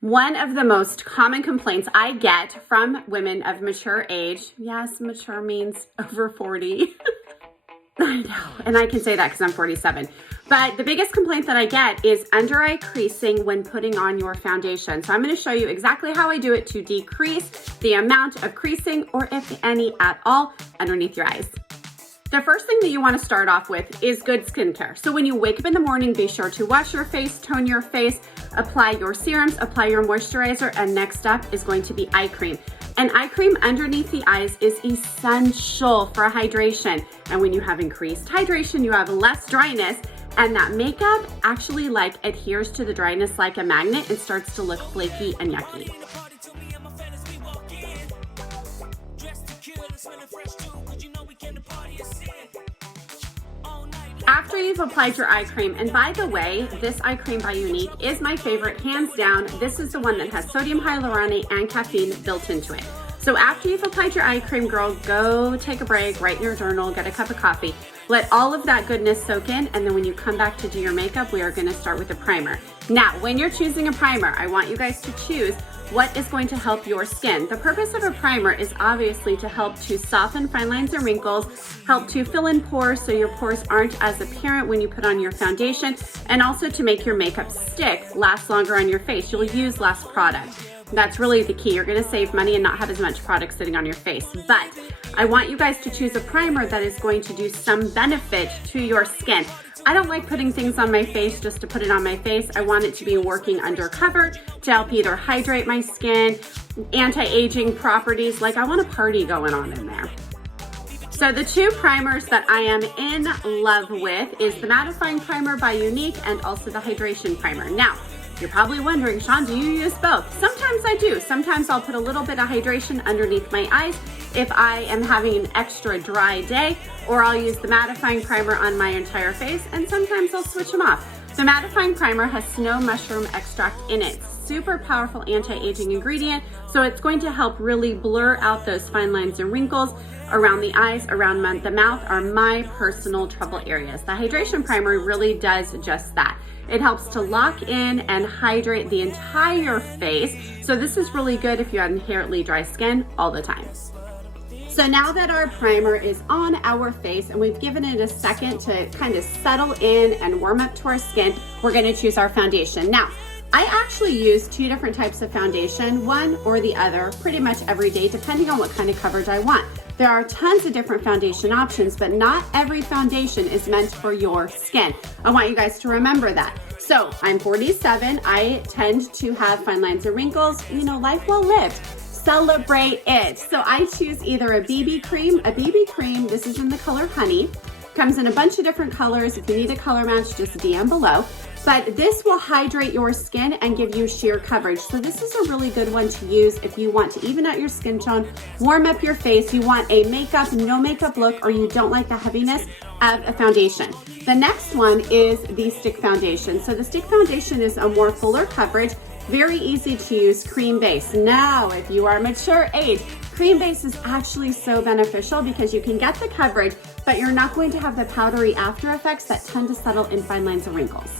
One of the most common complaints I get from women of mature age, yes, mature means over 40. I know, and I can say that because I'm 47. But the biggest complaint that I get is under eye creasing when putting on your foundation. So I'm going to show you exactly how I do it to decrease the amount of creasing, or if any at all, underneath your eyes. The first thing that you want to start off with is good skincare. So when you wake up in the morning, be sure to wash your face, tone your face, apply your serums, apply your moisturizer, and next up is going to be eye cream. And eye cream underneath the eyes is essential for hydration. And when you have increased hydration, you have less dryness, and that makeup actually adheres to the dryness like a magnet and starts to look flaky and yucky. After you've applied your eye cream, and by the way, this eye cream by Unique is my favorite, hands down. This is the one that has sodium hyaluronate and caffeine built into it. So after you've applied your eye cream, girl, go take a break, write in your journal, get a cup of coffee, let all of that goodness soak in, and then when you come back to do your makeup, we are gonna start with a primer. Now, when you're choosing a primer, I want you guys to choose what is going to help your skin. The purpose of a primer is obviously to help to soften fine lines and wrinkles, help to fill in pores so your pores aren't as apparent when you put on your foundation, and also to make your makeup stick, last longer on your face. You'll use less product. That's really the key. You're gonna save money and not have as much product sitting on your face. But I want you guys to choose a primer that is going to do some benefit to your skin. I don't like putting things on my face just to put it on my face. I want it to be working undercover to help either hydrate my skin, anti-aging properties. I want a party going on in there. So the two primers that I am in love with is the mattifying primer by Unique and also the hydration primer. Now, you're probably wondering, Sean, do you use both? Sometimes I do. Sometimes I'll put a little bit of hydration underneath my eyes if I am having an extra dry day, or I'll use the mattifying primer on my entire face, and sometimes I'll switch them off. The mattifying primer has snow mushroom extract in it. Super powerful anti-aging ingredient, so it's going to help really blur out those fine lines and wrinkles around the eyes, around the mouth are my personal trouble areas. The hydration primer really does just that. It helps to lock in and hydrate the entire face. So this is really good if you have inherently dry skin all the time. So now that our primer is on our face and we've given it a second to kind of settle in and warm up to our skin, we're gonna choose our foundation. Now, I actually use two different types of foundation, one or the other, pretty much every day, depending on what kind of coverage I want. There are tons of different foundation options, but not every foundation is meant for your skin. I want you guys to remember that. So I'm 47, I tend to have fine lines and wrinkles, life well lived. Celebrate it. So I choose either a BB cream. A BB cream, this is in the color Honey. Comes in a bunch of different colors. If you need a color match, just DM below. But this will hydrate your skin and give you sheer coverage. So this is a really good one to use if you want to even out your skin tone, warm up your face, you want a makeup, no makeup look, or you don't like the heaviness of a foundation. The next one is the stick foundation. So the stick foundation is a more fuller coverage, very easy to use, cream base. Now, if you are mature age, cream base is actually so beneficial because you can get the coverage, but you're not going to have the powdery after effects that tend to settle in fine lines and wrinkles.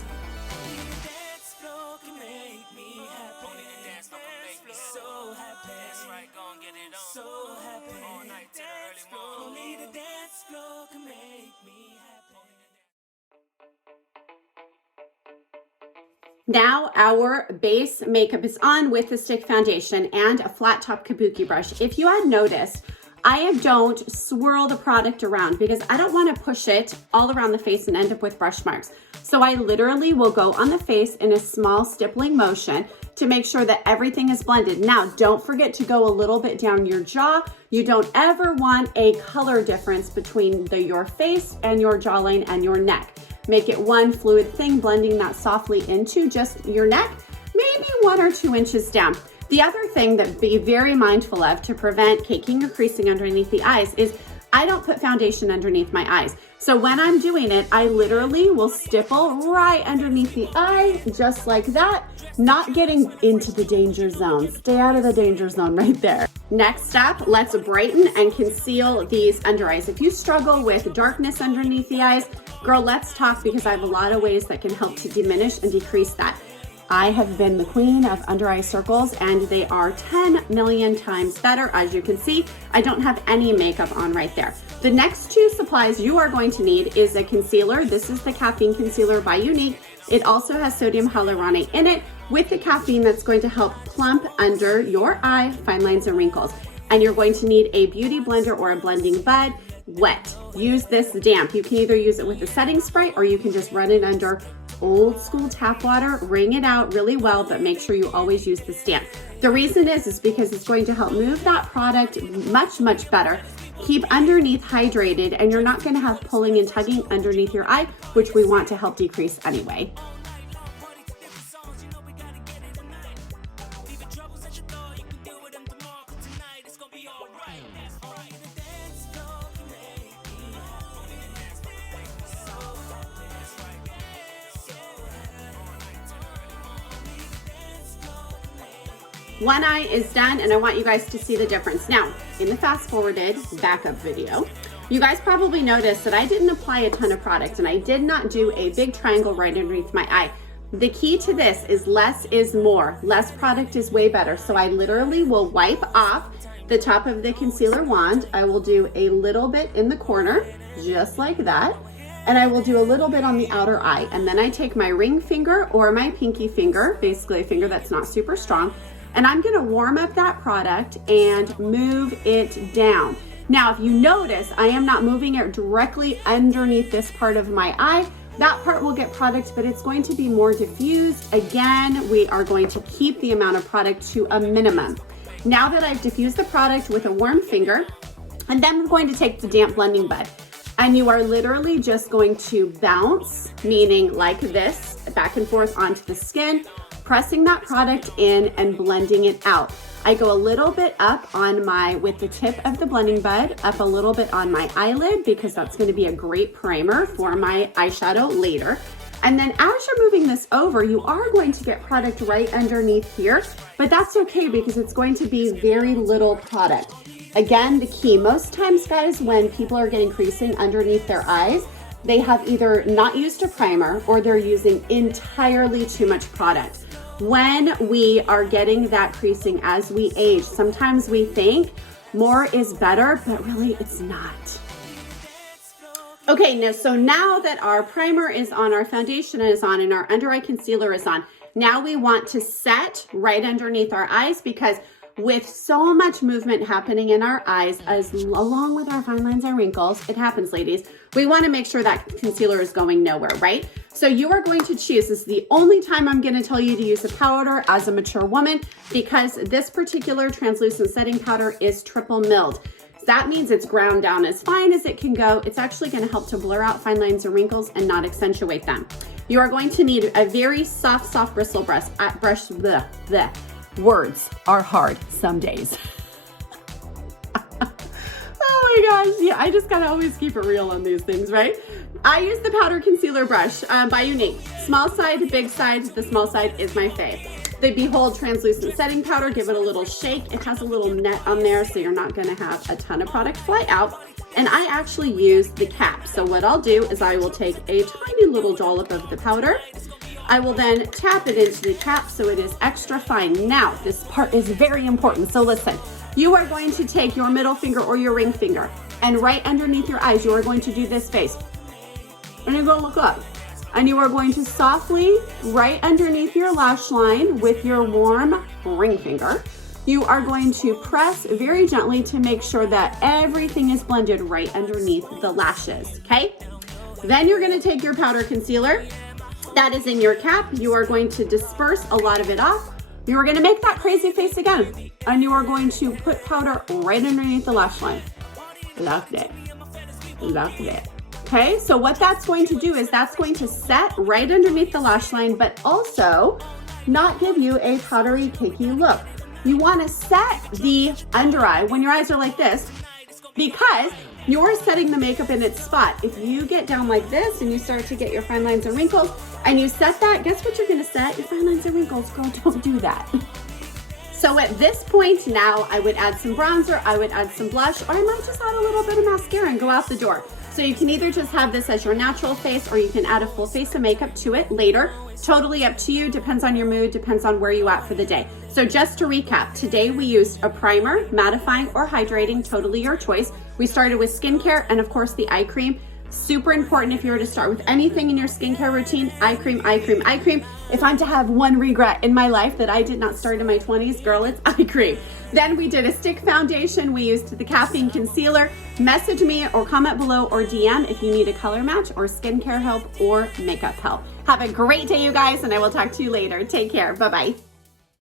Now our base makeup is on with the stick foundation and a flat top kabuki brush. If you had noticed, I don't swirl the product around because I don't want to push it all around the face and end up with brush marks. So I literally will go on the face in a small stippling motion to make sure that everything is blended. Now, don't forget to go a little bit down your jaw. You don't ever want a color difference between your face and your jawline and your neck. Make it one fluid thing, blending that softly into just your neck, maybe 1 or 2 inches down. The other thing that be very mindful of to prevent caking or creasing underneath the eyes is I don't put foundation underneath my eyes. So when I'm doing it, I literally will stipple right underneath the eye, just like that, not getting into the danger zone. Stay out of the danger zone right there. Next up, let's brighten and conceal these under eyes. If you struggle with darkness underneath the eyes, girl, let's talk because I have a lot of ways that can help to diminish and decrease that. I have been the queen of under eye circles, and they are 10 million times better. As you can see, I don't have any makeup on right there. The next two supplies you are going to need is a concealer. This is the Caffeine Concealer by Younique. It also has sodium hyaluronate in it with the caffeine that's going to help plump under your eye, fine lines and wrinkles. And you're going to need a beauty blender or a blending bud. Wet. Use this damp. You can either use it with a setting spray or you can just run it under old school tap water, wring it out really well, but make sure you always use the stamp. The reason is because it's going to help move that product much better, keep underneath hydrated, and you're not going to have pulling and tugging underneath your eye, which we want to help decrease anyway. One eye is done, and I want you guys to see the difference. Now, in the fast forwarded backup video, you guys probably noticed that I didn't apply a ton of product and I did not do a big triangle right underneath my eye. The key to this is less is more. Less product is way better. So I literally will wipe off the top of the concealer wand. I will do a little bit in the corner, just like that. And I will do a little bit on the outer eye. And then I take my ring finger or my pinky finger, basically a finger that's not super strong, and I'm gonna warm up that product and move it down. Now, if you notice, I am not moving it directly underneath this part of my eye. That part will get product, but it's going to be more diffused. Again, we are going to keep the amount of product to a minimum. Now that I've diffused the product with a warm finger, and then we're going to take the damp blending bud. And you are literally just going to bounce, meaning like this, back and forth onto the skin, pressing that product in and blending it out. I go a little bit up on with the tip of the blending bud, up a little bit on my eyelid, because that's going to be a great primer for my eyeshadow later. And then as you're moving this over, you are going to get product right underneath here, but that's okay because it's going to be very little product. Again, the key, most times guys, when people are getting creasing underneath their eyes, they have either not used a primer or they're using entirely too much product. When we are getting that creasing as we age, sometimes we think more is better, but really it's not. Okay, so now that our primer is on, our foundation is on, and our under eye concealer is on, now we want to set right underneath our eyes, because with so much movement happening in our eyes, along with our fine lines and wrinkles, it happens, ladies, we want to make sure that concealer is going nowhere, right? So you are going to choose, this is the only time I'm going to tell you to use a powder as a mature woman, because this particular translucent setting powder is triple milled. That means it's ground down as fine as it can go. It's actually going to help to blur out fine lines and wrinkles and not accentuate them. You are going to need a very soft bristle brush. Words are hard some days. Oh my gosh, yeah, I just gotta always keep it real on these things, right? I use the powder concealer brush by Younique. Small side, big side, the small side is my fave. The Behold translucent setting powder, give it a little shake. It has a little net on there, so you're not gonna have a ton of product fly out. And I actually use the cap. So what I'll do is I will take a tiny little dollop of the powder. I will then tap it into the cap so it is extra fine. Now, this part is very important, so listen. You are going to take your middle finger or your ring finger, and right underneath your eyes, you are going to do this face. And you're gonna look up. And you are going to softly, right underneath your lash line with your warm ring finger, you are going to press very gently to make sure that everything is blended right underneath the lashes, okay? Then you're gonna take your powder concealer that is in your cap. You are going to disperse a lot of it off. You are gonna make that crazy face again. And you are going to put powder right underneath the lash line. Like that, like that. Okay, so what that's going to do is that's going to set right underneath the lash line, but also not give you a powdery, cakey look. You wanna set the under eye when your eyes are like this, because you're setting the makeup in its spot. If you get down like this and you start to get your fine lines and wrinkles, and you set that, guess what you're gonna set? Your fine lines and wrinkles. Girl, don't do that. So at this point now, I would add some bronzer, I would add some blush, or I might just add a little bit of mascara and go out the door. So you can either just have this as your natural face, or you can add a full face of makeup to it later. Totally up to you, depends on your mood, depends on where you're at for the day. So just to recap, today we used a primer, mattifying or hydrating, totally your choice. We started with skincare and of course the eye cream. Super important if you were to start with anything in your skincare routine, eye cream, eye cream, eye cream. If I'm to have one regret in my life that I did not start in my 20s, girl, it's eye cream. Then we did a stick foundation. We used the caffeine concealer. Message me or comment below or DM if you need a color match or skincare help or makeup help. Have a great day, you guys, and I will talk to you later. Take care. Bye-bye.